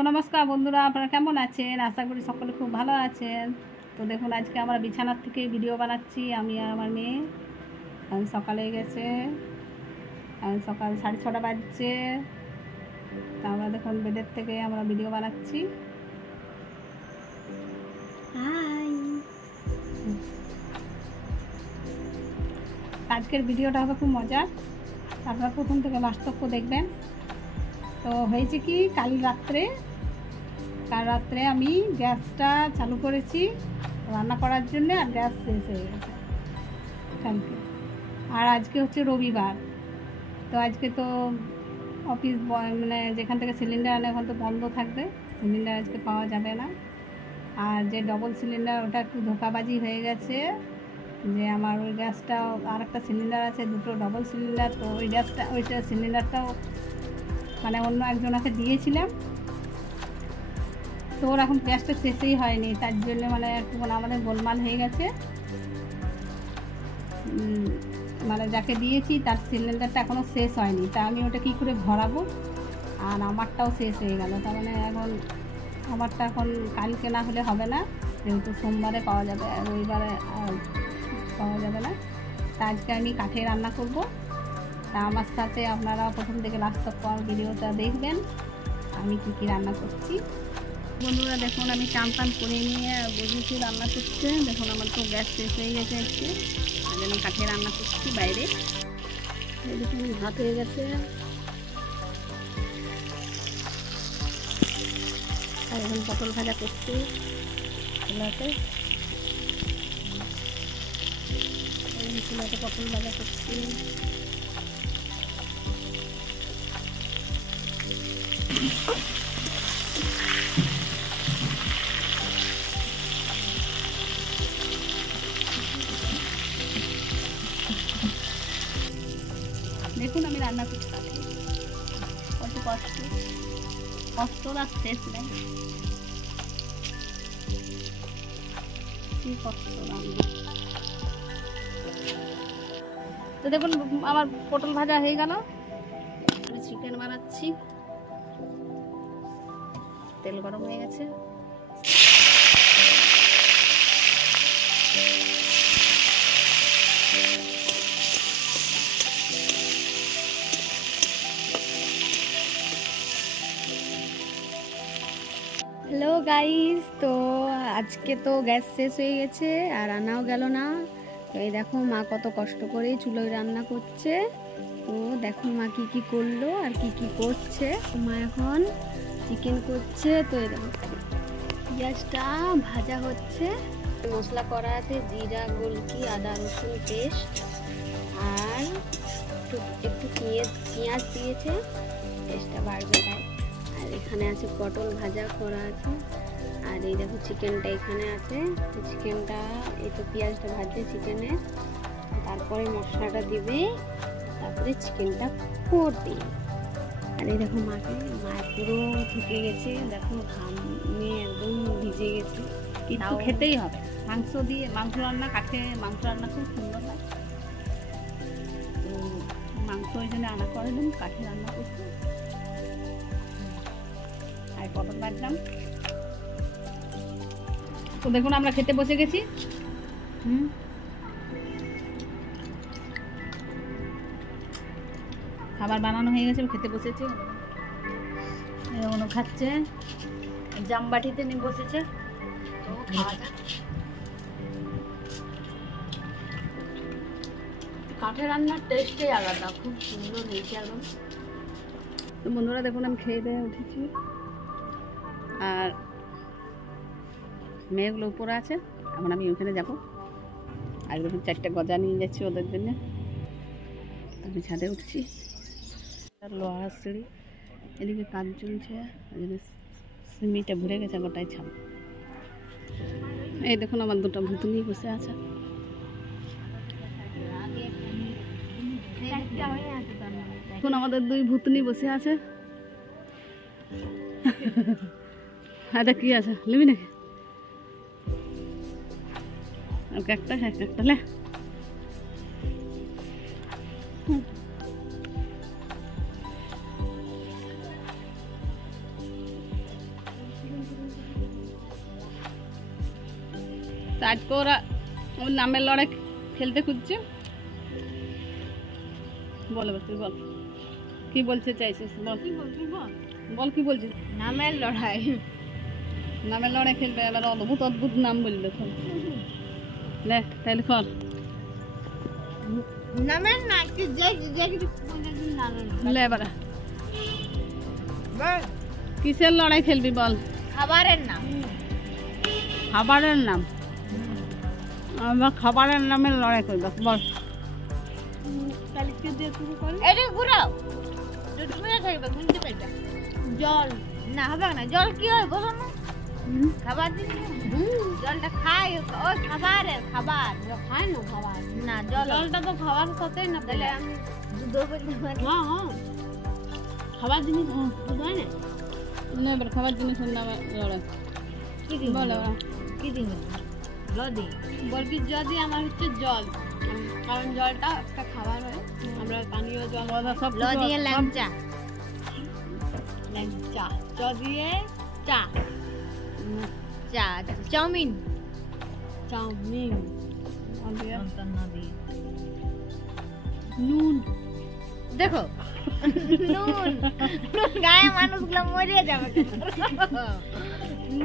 তো নমস্কার বন্ধুরা, আপনারা কেমন আছেন? আশা করি সকলে খুব ভালো আছেন। তো দেখুন, আজকে আমরা বিছানার থেকে ভিডিও বানাচ্ছি, আমি আর আমার মেয়ে। সকালে গেছে, সকাল 6:30 বাজছে। তা আমরা দেখুন বেডের থেকে আমরা ভিডিও বানাচ্ছি। আজকের ভিডিওটা হবে খুব মজার, আপনারা প্রথম থেকে লাস্ট তক দেখবেন। তো হয়েছে কি, কাল রাত্রে আমি গ্যাসটা চালু করেছি রান্না করার জন্য, আর গ্যাস শেষ হয়ে গেছে কালকে। আর আজকে হচ্ছে রবিবার, তো আজকে তো অফিস মানে যেখান থেকে সিলিন্ডার আনে ওখান তো বন্ধ থাকবে, সিলিন্ডার আজকে পাওয়া যাবে না। আর যে ডবল সিলিন্ডার ওটা একটু ধোঁকাবাজি হয়ে গেছে, যে আমার ওই গ্যাসটা আর একটা সিলিন্ডার আছে, দুটো ডবল সিলিন্ডার। তো ওইটা সিলিন্ডারটাও মানে অন্য একজনকে দিয়েছিলাম, তো ওর এখন গ্যাসটা শেষই হয়নি, তার জন্য মানে একটু আমাদের গোলমাল হয়ে গেছে। মানে যাকে দিয়েছি তার সিলিন্ডারটা এখনও শেষ হয়নি, তা আমি ওটা কী করে ভরাবো, আর আমারটাও শেষ হয়ে গেল। তার মানে এখন আমারটা এখন কালকে না হলে হবে না, যেহেতু সোমবারে পাওয়া যাবে, রবিবারে পাওয়া যাবে না। তা আজকে আমি কাঠে রান্না করব। তা আমার সাথে আপনারা প্রথম থেকে লাস্ট তক ভিডিওটা দেখবেন আমি কী রান্না করছি। বন্ধুরা দেখুন, আমি চান করে নিয়ে বসেছি রান্না করতে। দেখুন আমার তো গ্যাস শেষ হয়ে গেছে আজকে, আর আমি কাঠে রান্না করছি বাইরে। দেখুন ভাত হয়ে গেছে, আর এখন পটল ভাজা করছি চুলাতে। চুলাতে পটল ভাজা করছি। দেখুন আমি রান্না করতে পারি, কত কষ্ট আর শেষ নেই, কি কষ্ট রান্না। তো দেখুন আমার পটল ভাজা হয়ে গেল, আমি চিকেন বানাচ্ছি। তেল গরম হয়ে গেছে, হ্যালো গাইস। তো আজকে তো গ্যাস শেষ হয়ে গেছে আর রান্নাও গেল না। তো এই দেখো মা কত কষ্ট করে চুলোয় রান্না করছে। তো দেখো মা কি করলো আর কি করছে। মা এখন চিকেন করছে। তো এই দেখো পেঁয়াজটা ভাজা হচ্ছে, মশলা করা আছে, জিরা, গোলকি, আদা রসুন পেস্ট, আর একটু পেঁয়াজ দিয়েছে, টেস্টটা বাড়বে তাই। আর এখানে আছে পটল ভাজা করা আছে, আর এই দেখো চিকেনটা এখানে আছে। তো চিকেনটা এই তো পেঁয়াজটা ভাজছে চিকেনে, তারপরে মশলাটা দিবে, তারপরে চিকেনটা করবে। আর এই দেখো মা পুরো ঢুকে গেছে, দেখো ঘামে একদম ভিজে গেছে, কিন্তু খেতেই হবে। মাংস রান্না, কাঠে মাংস রান্না খুব সুন্দর হয়। তো মাংস ওই জন্য আনা করে দিন, কাঠে রান্না করতে। আর পটল ভাজলাম। তো দেখুন আমরা খেতে বসে গেছি। খাবার বানানো হয়ে গেছে, খেতে বসেছি। খাচ্ছে, জামবাটিতে নিয়ে বসেছে। তো কাঠে রান্নার টেস্টই আলাদা, খুব সুন্দর হয়েছে একদম। তো বন্ধুরা দেখুন আমি খেয়ে দিয়ে উঠেছি, আর মেয়েগুলো উপরে আছে, এখন আমি ওখানে যাবো। আর দেখুন 4টা গজা নিয়ে যাচ্ছি ওদের জন্য। আমি ছাদে উঠছি, লোহার সিঁড়ি, এদিকে কাজ চলছে, সিমিটা ভরে গেছে গোটাই ছাদ। এই দেখুন আমার 2টা ভুতুনি বসে আছে। এখন আমাদের 2 ভুতুনি বসে আছে। এটা কি আছে, নিবি নাকি? একটা লে। আজকে ওরা ওর নামের লড়াই খেলতে খুঁজছে। বলো তুই বল কি বলতে চাইছিস, বল বল কি বলছিস। নামের লড়াই, নামের লড়াই খেলবে, এবার অদ্ভুত অদ্ভুত নাম বললে তো লে তাহলে কর। নামের না কি যে কিছু লে এবার কিসের লড়াই খেলবি বল। খাবারের নাম। খাবারের নাম, আমরা খাবারের নামের লড়াই করবো বল। কালকে দিয়ে শুরু কর। এটা ঘুরাও, তুমি খাইবে গুনতে পাইবা। জল না হবে না, জল কি হয় বলো না। খাবার জিনিস জলটা খায়, ওই খাবারের খাবার খায় না, খাবার না জলটা তো খাবার সাথে না। তাহলে আমি দুধ বলতে পারি। হ্যাঁ হ্যাঁ খাবার জিনিস দুধ হয় না। না এবার খাবার জিনিসের নাম লড়াই কি দিন বলো ওরা কি দিন যদি বলবি যদি আমার হচ্ছে জল, কারণ জলটা একটা খাবার হয়, আমরা পানীয় জল সব ল দিয়ে ল্যাংচা, ল্যাংচা, চ দিয়ে চা, চা চাউমিন, চাউমিন, নুন। দেখো নুন, নুন গায়ে মানুষগুলো মরে যাবে।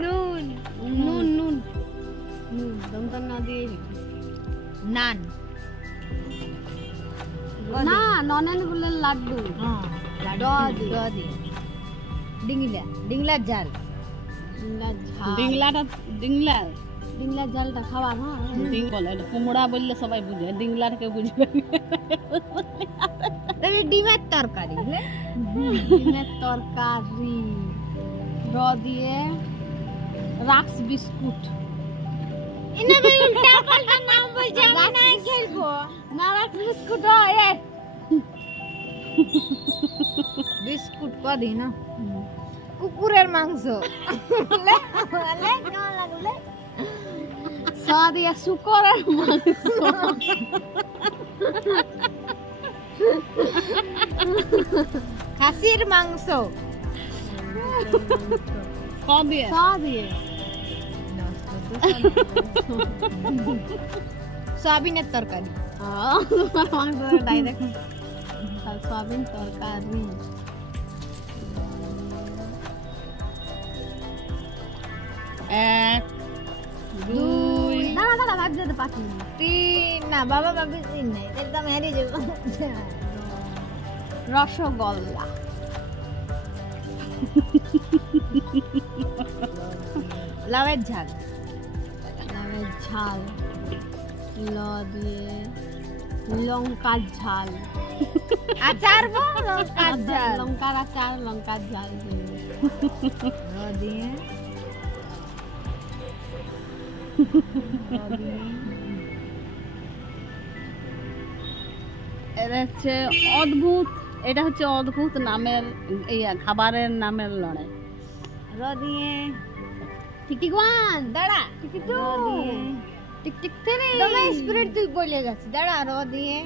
নুন নুন নুন নুন দমদম না দিয়ে নান, না ননেন গুলো লাড্ডু, দদি ডিংলা, ডিংলার ঝাল, ডিংলাটা ডিংলা ডিংলার ঝালটা খাবার। হ্যাঁ ডিং বলে, এটা কুমড়া বললে সবাই বুঝে, ডিংলার কেউ বুঝবে তাহলে ডিমের তরকারি, ডিমের তরকারি। র দিয়ে রাক্স বিস্কুট। ইনা ভাই উল্টা পাল্টা নাম বলছে, আমি না খেলবো না রাক্স বিস্কুট হয় বিস্কুট কদি না। কুকুরের মাংস লে লে কেমন লাগলে। স দিয়ে শুকরের মাংস। খাসির মাংস, ক দিয়ে স দিয়ে সয়াবিনের তরকারি। মাংস ডাইরেক্ট সয়াবিন তরকারি। এক দুই না না না ভাব যেতে পারছি না। তিন না বাবা ভাবি তিন নেই, একদম হেরে যাবো। রসগোল্লা। লাউয়ের ঝাল, লাউয়ের ঝাল। ল দিয়ে লঙ্কার ঝাল। আচার বল, লঙ্কার ঝাল, লঙ্কার আচার, লঙ্কার ঝাল। র দিয়ে এটা হচ্ছে অদ্ভুত, এটা হচ্ছে অদ্ভুত নামের এই খাবারের নামের লড়াই। র দিয়ে টিকটিক ওয়ান, দাঁড়া, টিকটিক র দিয়ে টিকটিক থ্রি। দমে স্পিরিট তুই বলে গেছিস। দাঁড়া, র দিয়ে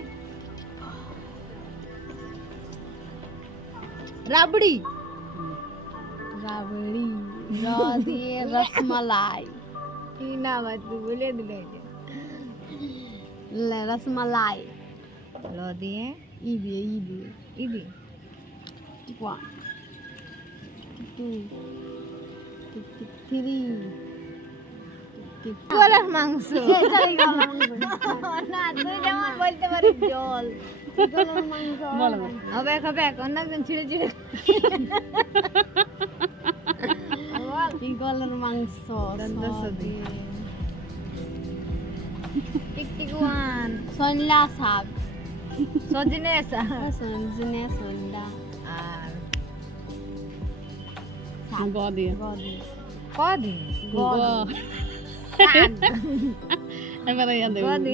রাবড়ি, রাবড়ি। র দিয়ে রসমালাই। কি না বাত বলে দিলে। রসমালাই। ল দিয়ে ই দিয়ে ই দিয়ে ইদি টিক ওয়ান, টু, টিকটিক থ্রি, টিকটিক গলার মাংস। না তুই যেমন বলতে পারিস জল, গলার মাংস হবে খাবে অন্যজন ছিঁড়ে ছিঁড়ে। গলার মাংস। টিকটিক ওয়ান, সন্ধ্যা শাক। সজনে শাক, সজনে সন্ধ্যা। আর গ দিয়ে কদি এবারে ইয়াদ গদি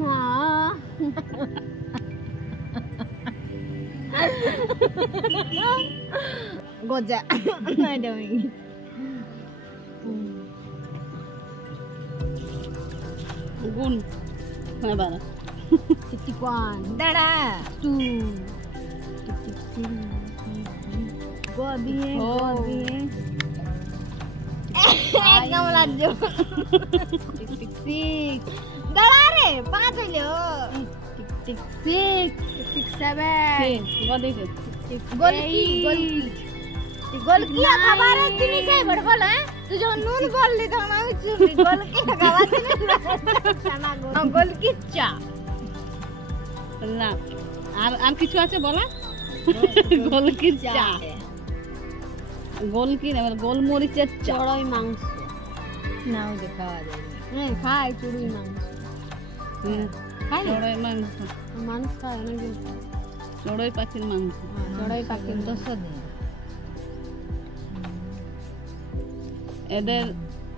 না গজা। গুণ এবারে টিকটিক ওয়ান, দাঁড়া, টু, টিকটিক থ্রি, গ দিয়ে এক গামলার জল। টিক টিক 6 দাঁড়া রে 5 হইলো। টিক টিক 6 টিক টিক 7 গদিছে গোল কি গোল কি খাবারের জিনিসই বড় বল। হ্যাঁ তুই যখন নুন বললি তখন আমি চুপি। গোল কি খাবার জিনিস না গোল কি চা না। আর কিছু আছে বলা? গোলকির চা, গোলকি না গোলমরিচের চড়াই মাংস। না ওদের খাওয়া যায় না। হ্যাঁ খাই চড়ুই মাংস। খাই চড়াই মাংস, মাংস খায় নাকি? চড়াই পাখির মাংস। চড়াই পাখির দোষা দিন। এদের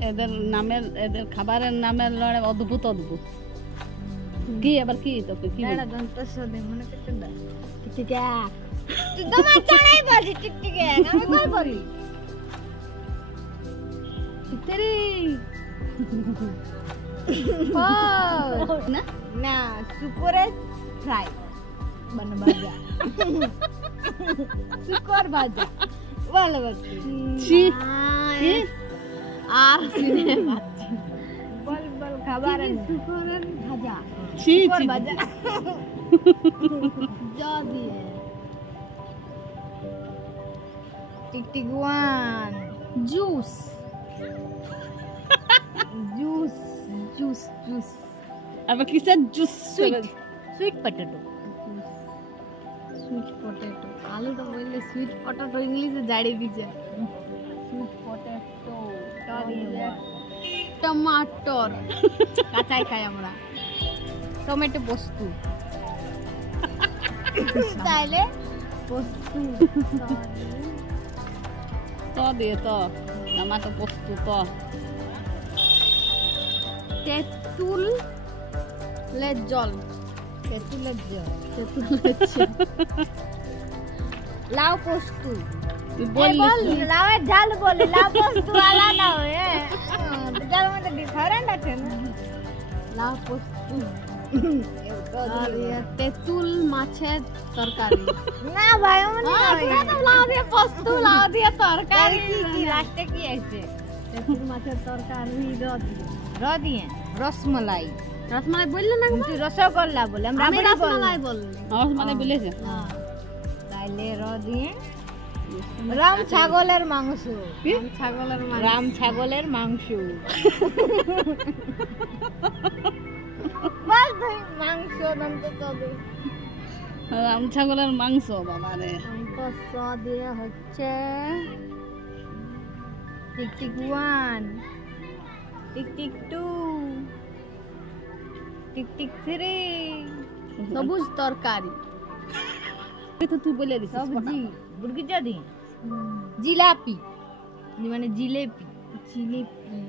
এদের নামের এদের খাবারের নামের লড়ে অদ্ভুত অদ্ভুত। কি আবার কি তোকে কি এটা দন্তস্ব দিন মনে করতে দাও। টিকটিকা তুই তোমার চালাই বাজি টিকটিকা আমি কই করি টিকতেরি ও না না সুকরে ফ্রাই বানা ভাজা সুকর ভাজা ভালো বাচ্চা ছি কি আর সিনেমা বল বল খাবার সুকরের ভাজা ছি সুকর ছি ভাজা যা দিয়ে টিকটিক 1 জুস জুস জুস জুস আবার কিসের juice? Sweet sweet potato sweet potato আলু তো বললে সুইট পটেটো ইংলিশে জাড়ি দিছে সুইট পটেটো টমাটোর কাঁচাই খাই আমরা টমেটো বস্তু তাইলে বস্তু তো দিয়ে তো টমাটো পোস্ত তো তেঁতুল লের জল তেঁতুলের জল তেঁতুলের জল লাউ পোস্তু তুই বল বললি লাউয়ের ঝাল বলে লাউ পোস্তু আলাদা হয় যার মধ্যে ডিফারেন্ট আছে না লাউ পোস্তু আর তেঁতুল মাছের তরকারি না ভাই মানে লাউ দিয়ে পোস্তু লাউ দিয়ে তরকারি কি লাস্টে কি আছে তেঁতুল মাছের তরকারি র দিয়ে রসমালাই রসমালাই বললে না তুই রসগোল্লা বলে আমি রসমালাই বললি আমার মানে বলেছে তাইলে র দিয়ে রাম ছাগলের মাংস রাম ছাগলের মাংস বল তুই মাংস দন্ত তবে রাম ছাগলের মাংস বাবা রে দন্ত স দিয়ে হচ্ছে টিকটিক 1 টিকটিক 2 টিকটিক 3 সবুজ তরকারি তো তুই বলে দিছিস সবজি বুড়কি যদি জিলাপি মানে জিলেপি জিলেপি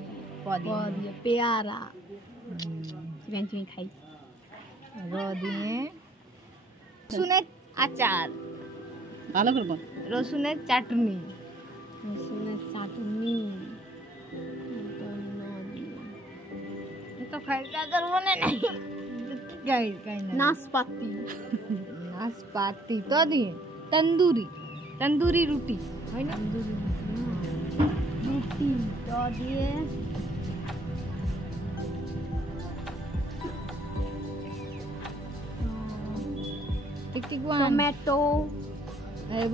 পদিয়ে পেয়ারা চিকেন খাই র দিয়ে রসুনের আচার ভালো করে বল রসুনের চাটনি রসুনের চাটনি তো খাইতে আচার মনে নাই গাই গাই না নাশপাতি নাশপাতি তো দিয়ে তন্দুরি তন্দুরি রুটি হয় না রুটি তো দিয়ে টিকটিক 1 টমেটো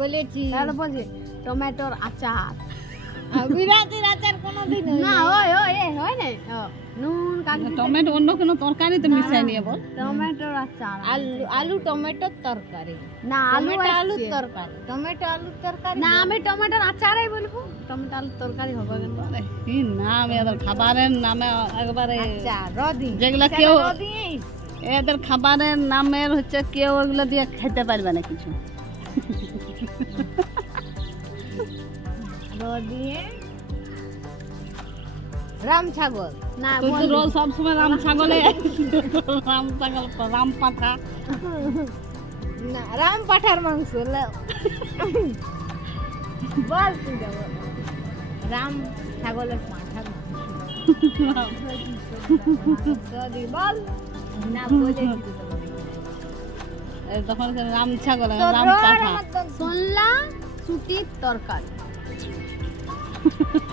বলেছি তাহলে বলছি টমেটোর আচার বিরাটের আচার কোনোদিন না হয় হয় না নুন কাকি টমেটো অন্য কোনো তরকারিতে মিশাই নিয়ে বল টমেটোর আচার আলু টমেটোর তরকারি না আলুর তরকারি টমেটো আলুর তরকারি না আমি টমেটোর আচারই বলবো টমেটো আলুর তরকারি হবে কেন কি নাম এদের খাবারের নামে একবারে আচার রদি যেগুলা কেউ এদের খাবারের নামের হচ্ছে কেউ ওগুলো দিয়ে খেতে পারবে না কিছু দিয়ে রাম ছাগল না তুই তো রোজ সবসময় রাম ছাগলে রাম ছাগল রাম পাঠা না রাম পাঠার মাংস বল তুই রাম ছাগলের পাঠার মাংস বল না বলে তখন রাম ছাগল রাম পাঠা শুনলা ছুটির তরকারি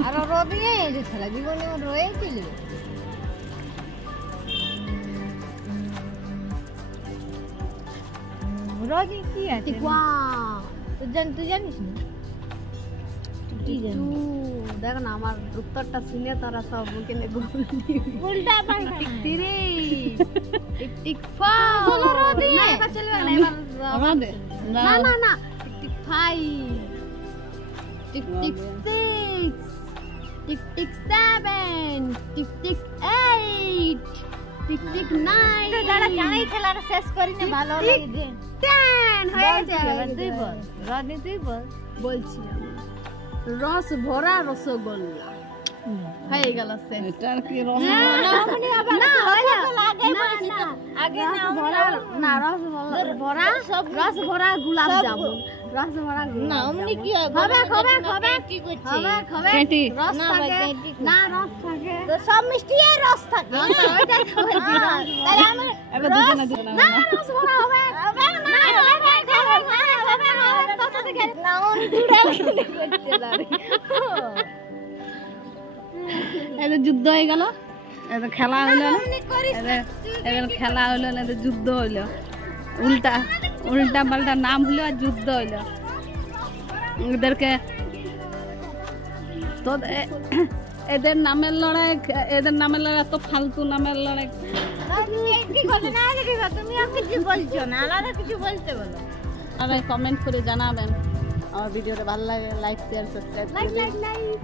আর রদিয়ে এই যে সারা জীবনে রয়েছিল রদি কি আছে টিকুয়া তুই জানিস না কি জানিস দেখ না আমার উত্তরটা শুনে তারা সব কেনে উল্টা পাল্টা টিক তিরি টিক টিক ফাও বলো রদি। না এবার চলবে না এবার আমাদের না না না tick tick five tick tick six tick tick seven tick tick eight tick tick nine দাঁড়া জানাই খেলাটা শেষ করিনি ভালো টিক লাগে 10 হয়ে যায় তুই বল রদি তুই বল বলছি রস ভরা রসগোল্লা হয়ে গেল শেষ এটার কি না, নামনি আবার না, হয় না। আগে না, বলেছি তো। না। আগে রস নাম ভরা না রস ভরা রস ভরা গোলাপ সব- জামুন রস ভরা গোলাপ না অমনি কি জামুন। হবে কি করছে হবে হবে কেটি। রস না, ভাই, থাকে কেটি করছে। না রস থাকে তো সব মিষ্টি রস থাকে হ্যাঁ, তো ওইটাই তো বলছি, হ্যাঁ, রস তাহলে ভরা। আমি এবার দুজনে দুজনে না রস ভরা হবে হবে না হবে তোর সাথে খেলে না অন জুড়ে করছে দাঁড়ি এদের যুদ্ধ হয়ে গেল এদের খেলা হইলো না অমনি করিস না। এদের খেলা হইলো না এদের যুদ্ধ হইলো উল্টা উল্টা পাল্টা নাম হইলো আর যুদ্ধ হইলো এদেরকে তো এদের নামের লড়াই তো ফালতু নামের লড়াই না, তুমি কি করলে না রে বাবা, তুমি আর কিছু বলছো না আলাদা কিছু বলতে বলো সবাই কমেন্ট করে জানাবেন আমার ভিডিওটা ভালো লাগে like share subscribe like like like